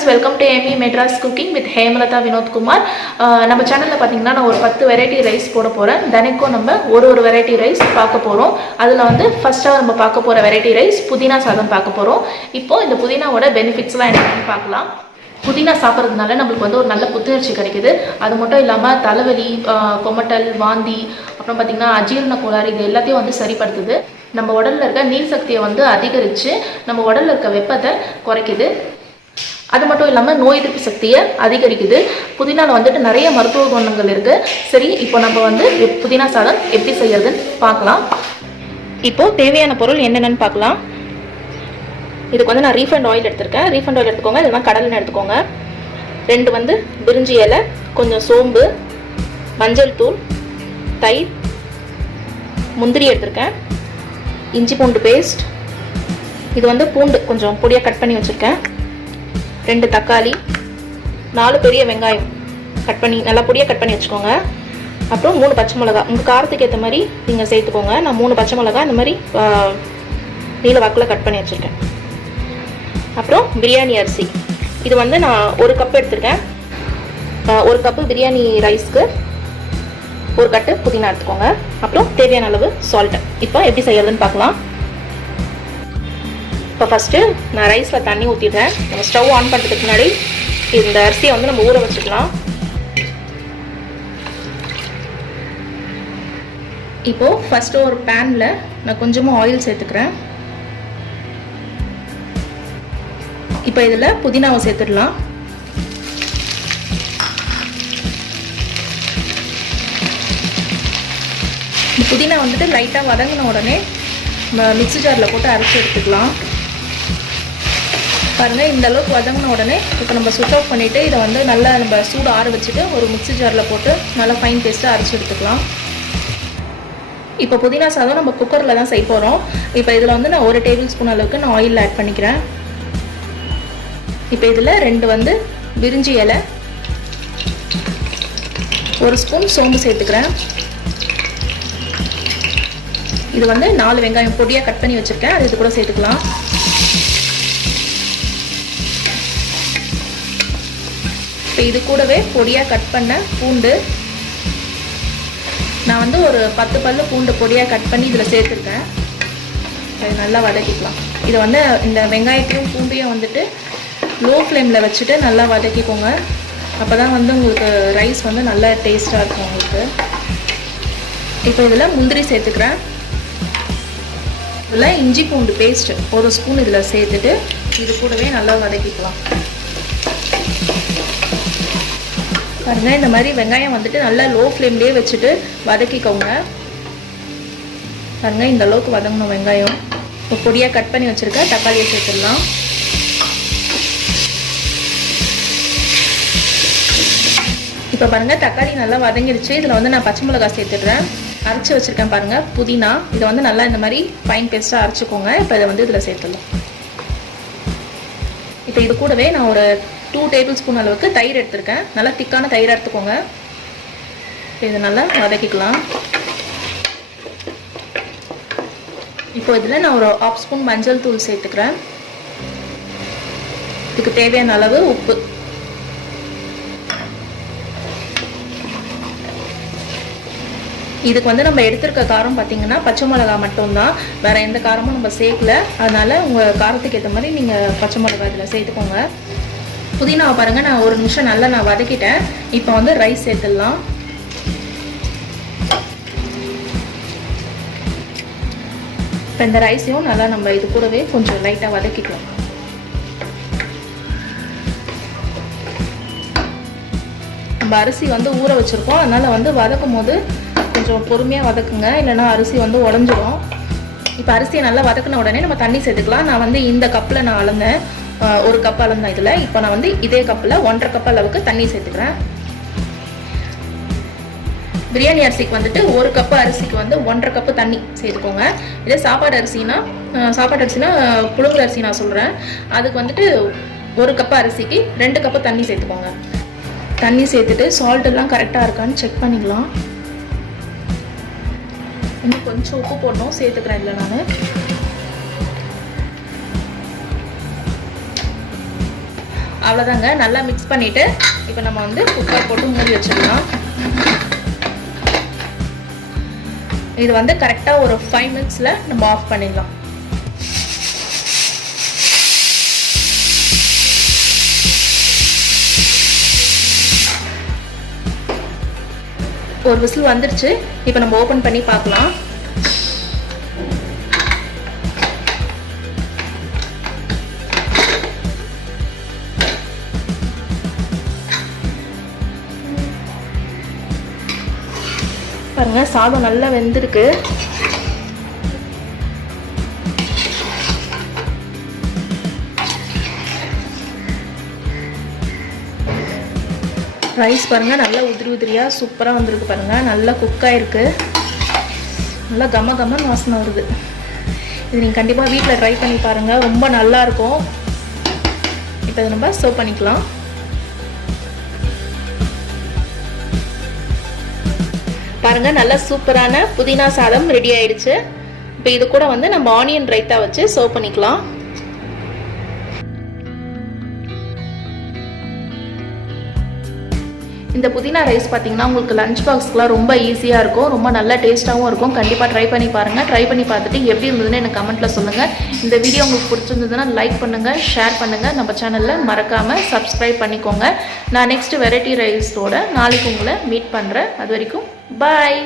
friends, welcome to Amy Madras Cooking with Hemalata Vinod Kumar. நம்ம சேனல்ல பாத்தீங்கன்னா நான் ஒரு 10 வெரைட்டி ரைஸ் போட போறேன். தினக்கும் நம்ம ஒரு வெரைட்டி ரைஸ் பார்க்க போறோம். அதுல வந்து ஃபர்ஸ்டா நம்ம பார்க்க போற வெரைட்டி ரைஸ் புதினா சாதம் பார்க்க போறோம். இப்போ இந்த புதினாவோட பெனிஃபிட்ஸ்லாம் என்னன்னு பார்க்கலாம். புதினா சாப்பிட்றதுனால நம்மளுக்கு வந்து ஒரு நல்ல புத்துணர்ச்சி கிடைக்குது. அது மட்டும் இல்லாமல் தலைவலி, கொமட்டல், வாந்தி, அப்புறம் பார்த்திங்கன்னா அஜீரண கோளாறு இது எல்லாத்தையும் வந்து சரிப்படுத்துது. நம்ம உடலில் இருக்க நீர் சக்தியை வந்து அதிகரித்து நம்ம உடலில் இருக்க வெப்பத்தை குறைக்குது. அது மட்டும் இல்லாமல் நோய் எதிர்ப்பு சக்தியை அதிகரிக்குது. புதினாவில் வந்துட்டு நிறைய மருத்துவ குணங்கள் இருக்குது. சரி, இப்போ நம்ம வந்து புதினா சாதம் எப்படி செய்யறதுன்னு பார்க்கலாம். இப்போது தேவையான பொருள் என்னென்னு பார்க்கலாம். இதுக்கு வந்து நான் ரீஃபண்ட் ஆயில் எடுத்திருக்கேன். ரீஃபண்ட் ஆயில் எடுத்துக்கோங்க, இல்லைனா கடலெண்ணெய் எடுத்துக்கோங்க. 2 வந்து பிரிஞ்சி இலை, கொஞ்சம் சோம்பு, மஞ்சள் தூள், தயிர், முந்திரி எடுத்திருக்கேன், இஞ்சி பூண்டு பேஸ்ட், இது வந்து பூண்டு கொஞ்சம் பொடியாக கட் பண்ணி வச்சுருக்கேன், 2 தக்காளி, 4 பெரிய வெங்காயம் கட் பண்ணி நல்லா பொடியாக கட் பண்ணி வச்சுக்கோங்க. அப்புறம் 3 பச்சை மிளகா, உங்கள் காரத்துக்கு ஏற்ற மாதிரி நீங்கள் சேர்த்துக்கோங்க. நான் 3 பச்சை மிளகா இந்த மாதிரி நீல வாக்கில் கட் பண்ணி வச்சுருக்கேன். அப்புறம் பிரியாணி அரிசி, இது வந்து நான் 1 கப் எடுத்துருக்கேன். 1 கப்பு பிரியாணி ரைஸ்க்கு 1 கட்டு புதினா எடுத்துக்கோங்க. அப்புறம் தேவையான அளவு சால்ட்டு. இப்போ எப்படி செய்யறதுன்னு பார்க்கலாம். இப்போ ஃபஸ்ட்டு நான் ரைஸில் தண்ணி ஊற்றிடுறேன். நம்ம ஸ்டவ் ஆன் பண்ணுறதுக்கு முன்னாடி இந்த அரிசியை வந்து நம்ம ஊற வச்சுக்கலாம். இப்போது ஃபஸ்ட்டு ஒரு பேனில் நான் கொஞ்சமாக ஆயில் சேர்த்துக்கிறேன். இப்போ இதில் புதினாவை சேர்த்துடலாம். இந்த புதினா வந்துட்டு லைட்டாக வதங்கின உடனே மிக்ஸி ஜாரில் போட்டு அரைச்சி எடுத்துக்கலாம். பாருங்கள், இந்த அளவுக்கு வதங்கின உடனே இப்போ நம்ம சுவிட்ச் ஆஃப் பண்ணிவிட்டு இதை வந்து நல்லா நம்ம சூடு ஆற வச்சுட்டு ஒரு மிக்ஸி ஜாரில் போட்டு நல்லா ஃபைன் பேஸ்ட்டாக அரைச்சி எடுத்துக்கலாம். இப்போ புதினா சாதம் நம்ம குக்கரில் தான் செய்ய போகிறோம். இப்போ இதில் வந்து நான் 1 டேபிள் ஸ்பூன் அளவுக்கு நான் ஆயில் ஆட் பண்ணிக்கிறேன். இப்போ இதில் 2 வந்து பிரிஞ்சி இலை, 1 ஸ்பூன் சோம்பு சேர்த்துக்கிறேன். இது வந்து 4 வெங்காயம் பொடியாக கட் பண்ணி வச்சுருக்கேன், அது இது கூட சேர்த்துக்கலாம். இப்போ இது கூடவே பொடியாக கட் பண்ண பூண்டு, நான் வந்து ஒரு 10 பல்லு பூண்டு பொடியாக கட் பண்ணி இதில் சேர்த்துருக்கேன். அது நல்லா வதக்கிக்கலாம். இதை வந்து இந்த வெங்காயத்தையும் பூண்டையும் வந்துட்டு லோ ஃப்ளேமில் வச்சுட்டு நல்லா வதக்கிக்கோங்க. அப்போ தான் வந்து உங்களுக்கு ரைஸ் வந்து நல்லா டேஸ்ட்டாக இருக்கும் உங்களுக்கு. இப்போ இதில் முந்திரி சேர்த்துக்கிறேன். இதில் இஞ்சி பூண்டு பேஸ்ட்டு 1 ஸ்பூன் இதில் சேர்த்துட்டு இது கூடவே நல்லா வதக்கிக்கலாம். பாருங்கள், இந்த மாதிரி வெங்காயம் வந்துட்டு நல்லா லோ ஃப்ளேம்லேயே வச்சுட்டு வதக்கிக்கோங்க. பாருங்கள், இந்த அளவுக்கு வதங்கணும் வெங்காயம். இப்போ பொடியாக கட் பண்ணி வச்சுருக்க தக்காளியை சேர்த்துடலாம். இப்போ பாருங்கள், தக்காளி நல்லா வதங்கிடுச்சு. இதில் வந்து நான் பச்சை மிளகாய் சேர்த்துடுறேன். அரைச்சி வச்சுருக்கேன் பாருங்கள் புதினா, இதை வந்து நல்லா இந்த மாதிரி ஃபைன் பேஸ்ட்டாக அரைச்சிக்கோங்க. இப்போ இதை வந்து இதில் சேர்த்துடலாம். இப்போ இது கூடவே நான் ஒரு 2 டேபிள் ஸ்பூன் அளவுக்கு தயிர் எடுத்துருக்கேன். நல்லா திக்கான தயிர் எடுத்துக்கோங்க. இப்போ இதை நல்லா வதக்கிக்கலாம். இப்போ இதில் நான் ஒரு 1/2 ஸ்பூன் மஞ்சள் தூள் சேர்த்துக்கிறேன். இதுக்கு தேவையான அளவு உப்பு. இதுக்கு வந்து நம்ம எடுத்துருக்க காரம் பார்த்திங்கன்னா பச்சை மிளகா மட்டும்தான், வேறு எந்த காரமும் நம்ம சேர்க்கல. அதனால் உங்கள் காரத்துக்கு ஏற்ற மாதிரி நீங்கள் பச்சை மிளகா இதில் சேர்த்துக்கோங்க. புதினாவை பாருங்கள், நான் 1 நிமிஷம் நல்லா நான் வதக்கிட்டேன். இப்போ வந்து ரைஸ் சேர்த்துடலாம். இப்போ இந்த ரைஸையும் நல்லா நம்ம இது கூடவே கொஞ்சம் லைட்டாக வதக்கிக்கலாம். நம்ம அரிசி வந்து ஊற வச்சுருக்கோம், அதனால் வந்து வதக்கும் போது கொஞ்சம் பொறுமையாக வதக்குங்க, இல்லைனா அரிசி வந்து உடஞ்சிடும். இப்போ அரிசியை நல்லா வதக்கின உடனே நம்ம தண்ணி சேர்த்துக்கலாம். நான் வந்து இந்த கப்பில் நான் அளந்தேன், 1 கப் அளந்தேன் இதில். இப்போ நான் வந்து இதே கப்பில் 1.5 கப் அளவுக்கு தண்ணி சேர்த்துக்கிறேன். பிரியாணி அரிசிக்கு வந்துட்டு 1 கப்பு அரிசிக்கு வந்து 1.5 கப்பு தண்ணி சேர்த்துக்கோங்க. இதே சாப்பாடு அரிசினா புழுங்கல் அரிசி நான் சொல்கிறேன், அதுக்கு வந்துட்டு 1 கப்பு அரிசிக்கு 2 கப்பு தண்ணி சேர்த்துக்கோங்க. தண்ணி சேர்த்துட்டு சால்ட் எல்லாம் கரெக்டாக இருக்கான்னு செக் பண்ணிக்கலாம். இன்னும் கொஞ்சம் உப்பு போடணும், சேர்த்துக்கிறேன் இல்லை நான். அவ்வளோதாங்க. நல்லா மிக்ஸ் பண்ணிவிட்டு இப்போ நம்ம வந்து குக்கர் போட்டு மூடி வச்சிடலாம். இது வந்து கரெக்டாக ஒரு 5 மினிட்ஸில் நம்ம ஆஃப் பண்ணிடலாம். ஒரு விசில் வந்துருச்சு. இப்போ நம்ம ஓப்பன் பண்ணி பார்க்கலாம். பாருங்க, சாதம் நல்லா வெந்திருக்கு. ரைஸ் பாருங்க நல்லா உதிரி உதிரியா சூப்பரா வந்திருக்கு. பாருங்க நல்லா குக் ஆயிருக்கு. நல்லா கம கமன்னு வாசனை வருது. இது நீங்க கண்டிப்பா வீட்ல ட்ரை பண்ணி பாருங்க, ரொம்ப நல்லா இருக்கும். இப்போ இதை நம்ம சர்வ் பண்ணிக்கலாம். பாருங்க நல்லா சூப்பரான புதினா சாதம் ரெடி ஆயிடுச்சு. இப்போ இது கூட வந்து நம்ம ஆனியன் ரைத்தா வச்சு சர்வ் பண்ணிக்கலாம். இந்த புதினா ரைஸ் பார்த்தீங்கன்னா உங்களுக்கு லஞ்ச் பாக்ஸ்க்குலாம் ரொம்ப ஈஸியாக இருக்கும், ரொம்ப நல்ல டேஸ்ட்டாகவும் இருக்கும். கண்டிப்பாக ட்ரை பண்ணி பாருங்கள். ட்ரை பண்ணி பார்த்துட்டு எப்படி இருந்ததுன்னு எனக்கு கமெண்ட்டில் சொல்லுங்கள். இந்த வீடியோ உங்களுக்கு பிடிச்சிருந்ததுன்னா லைக் பண்ணுங்கள், ஷேர் பண்ணுங்கள். நம்ம சேனலில் மறக்காமல் சப்ஸ்கிரைப் பண்ணிக்கோங்க. நான் நெக்ஸ்ட் வெரைட்டி ரைஸோட நாளைக்கு உங்களை மீட் பண்ணுறேன். அது வரைக்கும் பாய்.